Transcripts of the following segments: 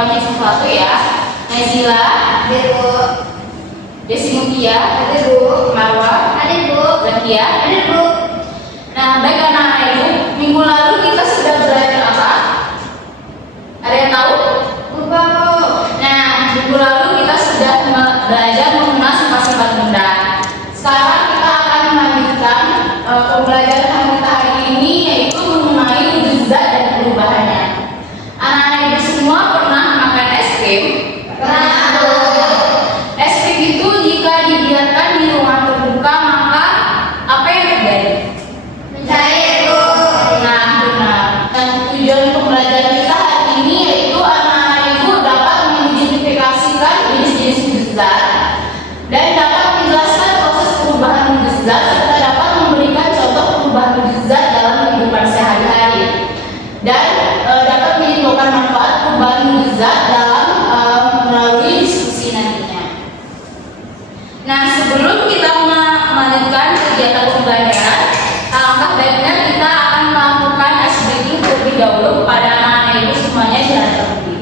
melakukan sesuatu ya. Nazila, Hadir Bu. Desi Mutia, Hadir Bu. Marwa, Hadir Bu. Zakia. Hadir Bu. Nah, baik anak-anak ibu, minggu lalu kita sudah belajar apa? Ada yang tahu? Lupa Bu. Nah, minggu lalu kita sudah belajar mengenal sifat-sifat benda. Sekarang kita akan melanjutkan pembelajaran kita hari ini, yaitu mengenai wujud zat dan perubahannya. Anak-anak ibu semua pernah makan es krim? Pernah Bu. Es krim itu jika dibiarkan di ruangan terbuka, maka apa yang terjadi? Mencair Bu. Nah, benar. Dan tujuan pembelajaran kita hari ini yaitu anak-anak ibu dapat mengidentifikasikan jenis-jenis wujud zat dan dapat menjelaskan proses perubahan wujud zat serta dapat memberikan contoh perubahan wujud zat dalam kehidupan sehari-hari dan dapat menimbulkan manfaat perubahan wujud zat dalam melalui diskusi nantinya. Nah, sebelum kita melanjutkan kegiatan pembelajaran, alangkah baiknya kita akan melakukan ice breaking terlebih dahulu kepada anak-anak ibu semuanya secara terlebih.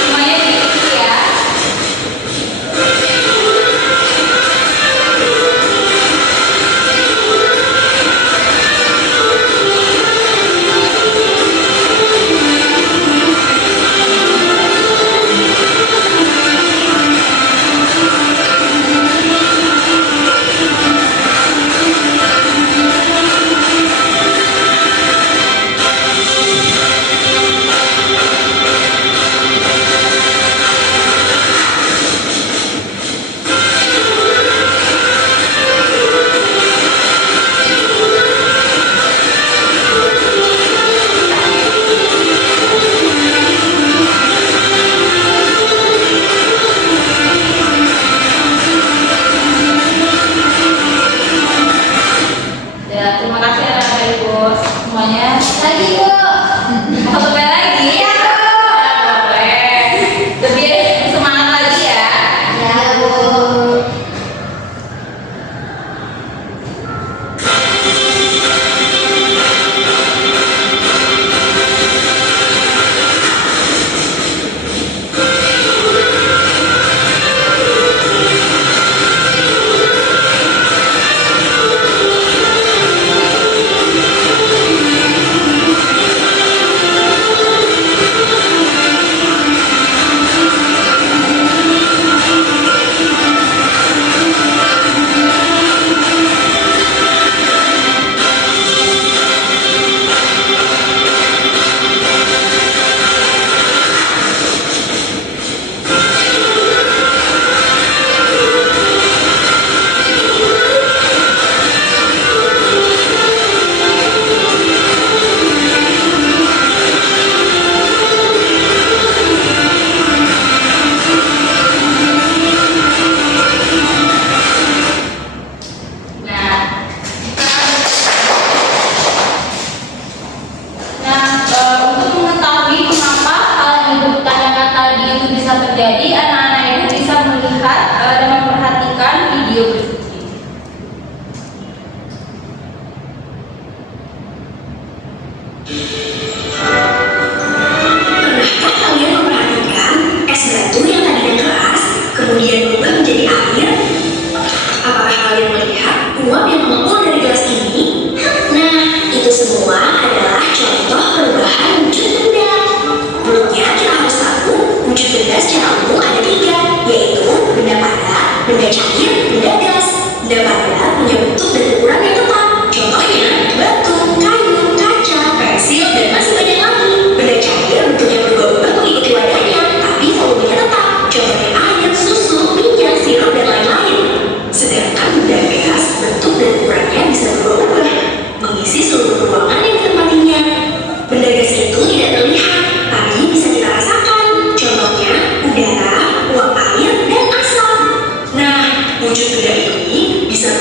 Semuanya diikuti ya. Ya, terima kasih anak-anak ibu semuanya. Lagi Bu. Mau coba lagi? Iya Bu. Ya, boleh. Lebih semangat lagi ya. Ya Bu. Untuk mengetahui kenapa hal yang ibu tanyakan tadi itu bisa terjadi, anak-anak ibu bisa melihat dan memperhatikan video berikut ini. Pernahkah kalian memperhatikan es batu yang tadinya keras, kemudian berubah menjadi air? Apakah kalian melihat uap yang mengumpul dari gelas ini? Nah, itu semua adalah contoh perubahan wujud benda. Sebelumnya kita harus tahu wujud benda secara umum ada tiga, yaitu benda padat, benda cair, benda gas. Benda padat punya bentuk dan ukuran yang tetap. Contohnya batu, kayu, kaca, pensil, dan masih banyak lagi. Benda cair bentuknya berubah-ubah mengikuti wadahnya, tapi volumenya tetap. Contohnya air, susu, minyak, sirup, dan lain-lain. Sedangkan benda gas bentuk dan ukurannya bisa berubah-ubah, mengisi seluruh ruangan yang ditempatinya. Benda gas itu tidak terlihat, tapi bisa kita rasakan. Contohnya udara, uap air, dan asap. Nah, wujud benda ini bisa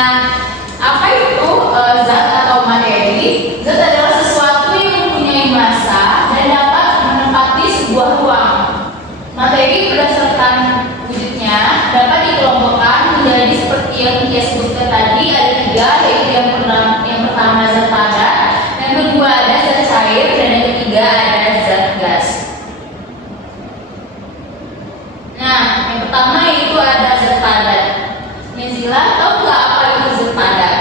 Nah, apa itu zat atau materi? Zat adalah sesuatu yang mempunyai massa dan dapat menempati sebuah ruang. Materi berdasarkan wujudnya dapat dikelompokkan menjadi seperti yang kita sebutkan tadi, ada 3, yaitu yang pertama zat padat, yang kedua ada zat cair, dan yang ketiga ada zat gas. Nah, yang pertama itu ada zat padat. Nezila, tahu nggak apa itu zat padat?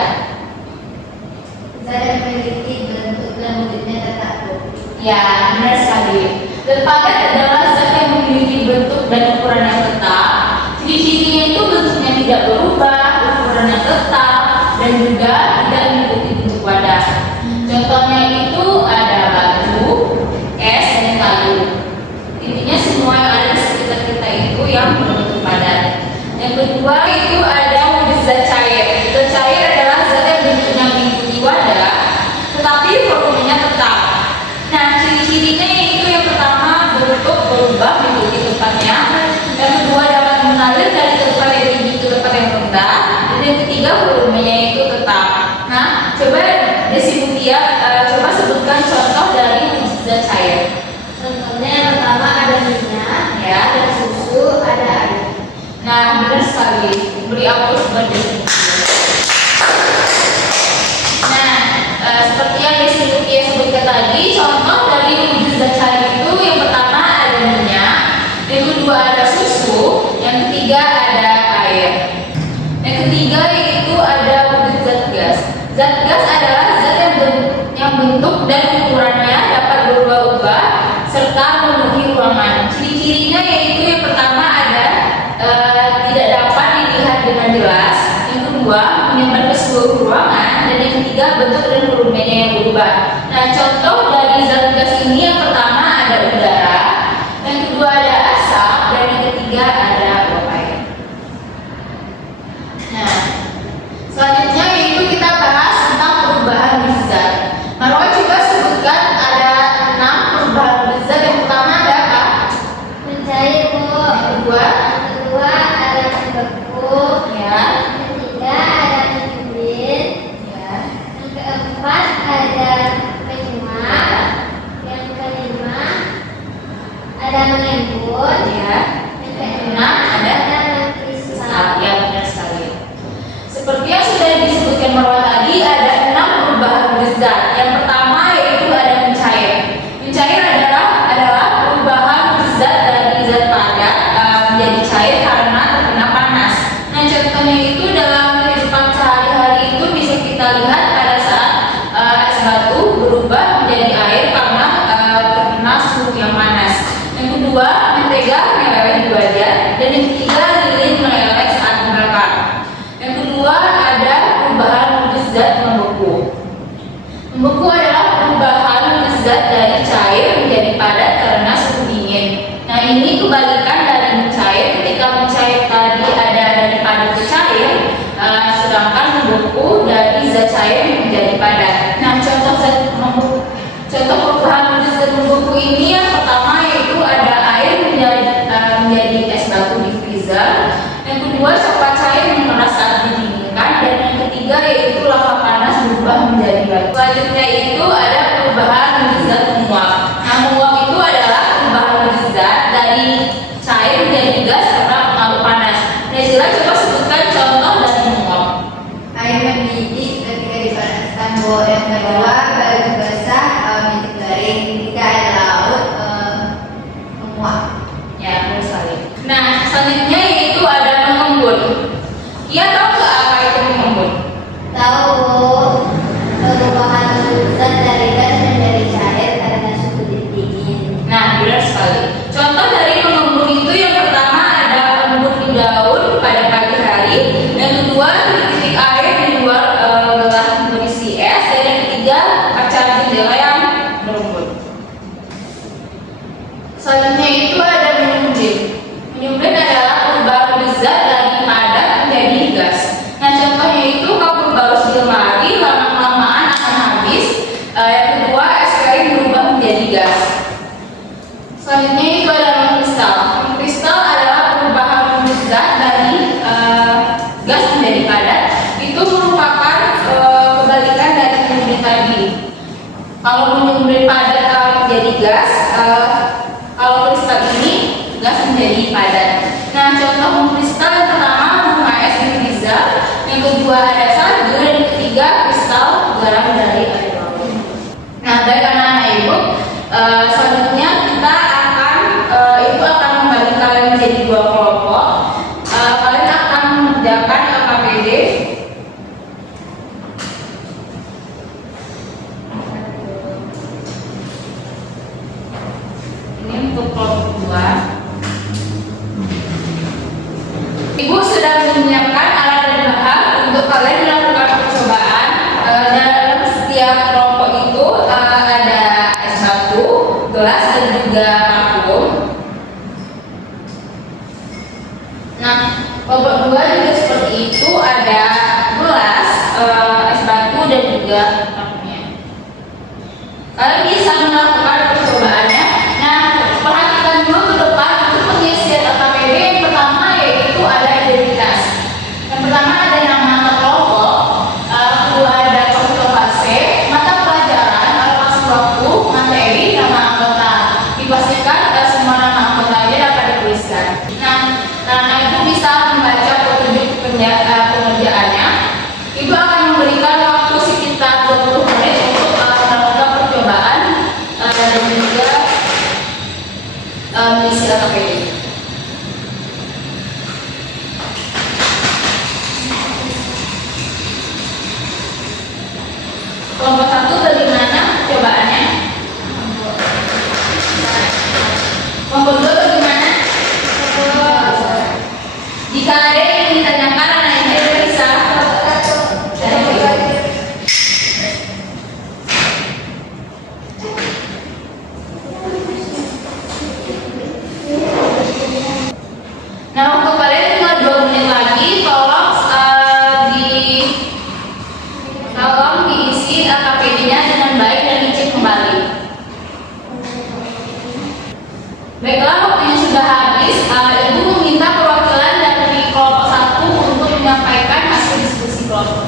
Zat yang memiliki bentuk dan wujudnya tertentu. Ya, benar sekali. Zat padat adalah zat yang memiliki bentuk dan ukuran yang tetap. Ciri-cirinya itu bentuknya tidak berubah, ukurannya tetap, dan juga tidak mengikuti bentuk wadah. Contohnya itu ada batu, es, dan kayu. Intinya semua yang ada di sekitar kita itu yang berbentuk padat. Yang kedua itu ada wujud zat cair. Zat cair adalah zat yang bentuknya mengikuti wadah, tetapi volumenya tetap. Nah, ciri-cirinya itu yang pertama bentuk berubah mengikuti tempatnya. Yang kedua dapat mengalir dari tempat yang tinggi ke tempat yang rendah. Dan yang ketiga volumenya itu tetap. Nah, coba Desi Mutia coba sebutkan contoh dari wujud zat cair. Contohnya yang pertama ada minyak, Ya. ada susu, ada air. Nah, benar sekali. Beri aplaus buat Desi Mutia. Nah, seperti yang Desi Mutia sebutkan tadi, contoh dari wujud zat cair itu yang pertama ada minyak, yang kedua ada susu, yang ketiga ada air. Yang ketiga yaitu ada wujud zat gas. Zat gas adalah zat yang bentuk dan ukurannya dapat berubah-ubah serta memenuhi ruangan. Ciri-cirinya yaitu yang pertama ada tidak dapat dilihat dengan jelas, yang kedua menyebar ke seluruh ruangan, dan yang ketiga bentuk dan volumenya yang berubah. Nah, contoh dari zat gas ini yang pertama ada udara, yang kedua ada asap, dan yang ketiga ada uap air. Nah, selanjutnya yaitu kita bahas tentang perubahan wujud zat. Marwa coba sebutkan ada 6 perubahan wujud zat. Yang pertama ada apa? Mencair, Bu. Yang kedua, Yang kedua ada membeku. ya, Yang ketiga ada menyembur. ya, Yang keempat ada menyuap. Yang kelima ada mengembun. ya. Yang Yang keenam keenam ada ada mengkristal. Ya, benar sekali. Seperti yang sudah disebutkan Marwa tadi, ada 6 perubahan wujud zat. Yang pertama yaitu ada mencair. Mencair adalah perubahan wujud zat dari zat padat menjadi cair karena terkena panas. Nah, contohnya itu dalam kehidupan sehari-hari itu bisa kita lihat pada saat es batu berubah menjadi air karena terkena suhu yang panas. Yang kedua, mentega meleleh di wajan, dan yang ketiga lilin meleleh saat dibakar. Yang kedua ada perubahan wujud zat membeku. Membeku adalah perubahan wujud zat dari cair menjadi padat karena suhu dingin. Nah, ini kebalikan dari mencair. Ketika mencair tadi ada dari padat ke cair, sedangkan membeku dari zat cair menjadi padat. Nah, contoh perubahan wujud zat membeku ini yang pertama yaitu ada air menjadi es batu di freezer. Yang kedua coklat cair yang keras saat didinginkan, dan yang ketiga yaitu lava panas berubah menjadi batu. Selanjutnya itu ada perubahan wujud zat menguap. Nah, menguap itu adalah perubahan wujud zat dari cair menjadi gas karena pengaruh panas. Nezila coba sebutkan contoh dari menguap. Air mendidih ketika dipanaskan, Bu. Yang kedua baju basah menjadi garing. Ketiga ada laut menguap. Ya, benar sekali. Nah, selanjutnya yaitu ada mengembun. Ia tahu nggak apa itu mengembun? Tahu, Bu. Perubahan wujud zat dari gas menjadi cair karena suhu dingin. Nah, benar sekali. Contoh dari mengembun itu yang pertama ada embun di daun pada pagi hari, yang kedua titik air di luar gelas berisi es, dan yang ketiga kaca jendela yang berembun. Selanjutnya itu ada menyembur. Menyembur adalah perubahan wujud zat dari padat menjadi gas. Nah, contohnya itu kapur baru dalam dari air laut. Nah, baik anak-anak ibu, selanjutnya kita akan ibu akan membagi kalian menjadi dua kelompok. Kalian akan mengerjakan LKPD. Ini untuk kelompok 2. Ibu sudah menyiapkan alat dan bahan untuk kalian melakukan percobaan. Dalam setiap kelompok itu ada es batu, gelas, dan juga vakum. Nah, kelompok 2 juga seperti itu, ada gelas, es batu, dan juga vakumnya. Kalian bisa melakukan percobaannya. Nah, perhatikan dulu ke depan untuk pengisian LKPD. Yang pertama yaitu ada identitas. Yang pertama ada nama kelompok, kedua ada konsultasi, mata pelajaran, alokasi waktu, materi, nama anggota. Dipastikan semua nama anggotanya dapat dituliskan. Nah, ibu bisa membaca petunjuk pengerjaannya. Ibu akan memberikan waktu sekitar 20 menit untuk melakukan percobaan dan juga mengisi LKPD. Kelompok 1 bagaimana percobaannya? Kelompok 2 bagaimana? Jika ada yang ingin ditanyakan, anak-anak bisa. Nah, untuk kalian tinggal 2 menit lagi, tolong diisi LKPD-nya dengan baik dan dicek kembali. Baiklah, waktunya sudah habis. Ibu meminta perwakilan dari kelompok 1 untuk menyampaikan hasil diskusi kelompok.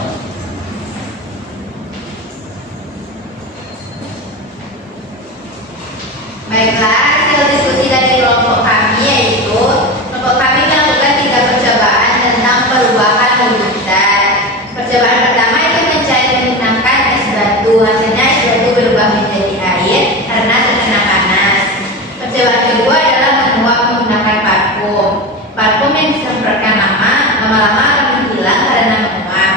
Baiklah, hasil diskusi dari kelompok kami yaitu kelompok kami melakukan 3 percobaan tentang perubahan wujud zat. Percobaan pertama itu mencari menggunakan es batu. Hasilnya es batu berubah menjadi air karena terkena panas. Percobaan kedua adalah menguap menggunakan parfum. Parfum yang disemprotkan lama-lama akan hilang karena menguap.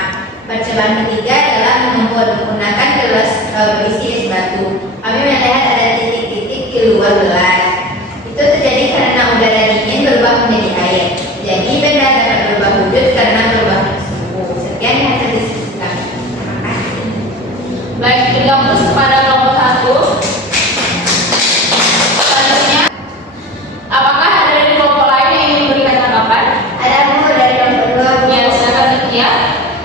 Percobaan ketiga adalah mengumpul menggunakan gelas berisi es batu. Kami melihat ada titik-titik di luar gelas. Itu terjadi karena udara dingin berubah menjadi air. Jadi benda dapat berubah wujud karena berubah suhu. Sekian hasil diskusi kami. Terima kasih. Baik, bergabung kepada kelompok 1. Selanjutnya, apakah ada dari kelompok lain yang ingin memberikan tanggapan? Ada Bu dari kelompok 2. Ya, silakan Zakia.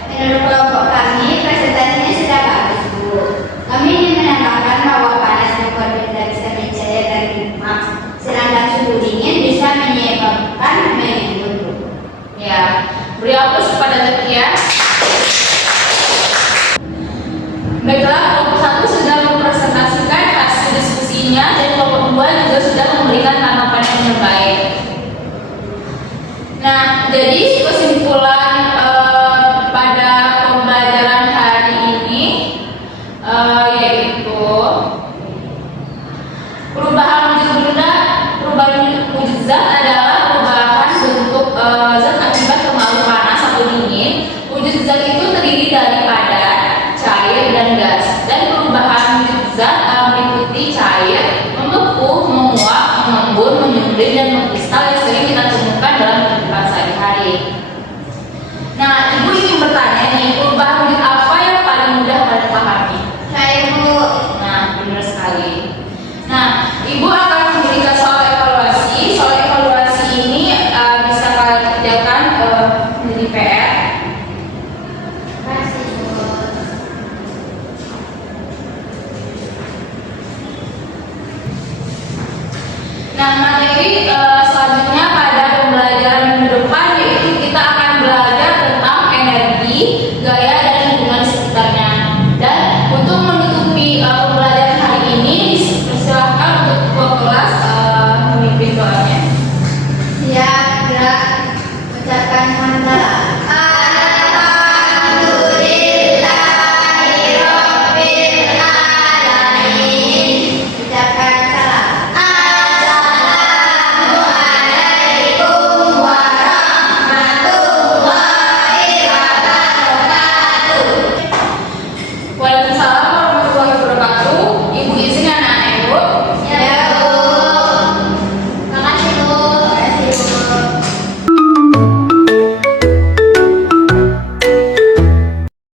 Menurut kelompok kami, presentasinya sudah bagus, Bu. Kami ingin menambahkan bahwa panas dan benda bisa mencair dan lemak, sedangkan suhu dingin bisa menyebabkan mengembun, Bu. Ya, beri aplaus kepada Zakia. Baiklah, kelompok 1 sudah mempresentasikan hasil diskusinya dan kelompok 2 juga sudah memberikan tanggapan yang terbaik. Nah, jadi kesimpulan pada pembelajaran hari ini yaitu perubahan wujud zat adalah perubahan bentuk zat akibat pengaruh panas atau dingin. Wujud zat itu terdiri dari padat, cair, dan gas. Dan perubahan wujud zat meliputi cair, membeku, menguap, mengembun, menyembur, dan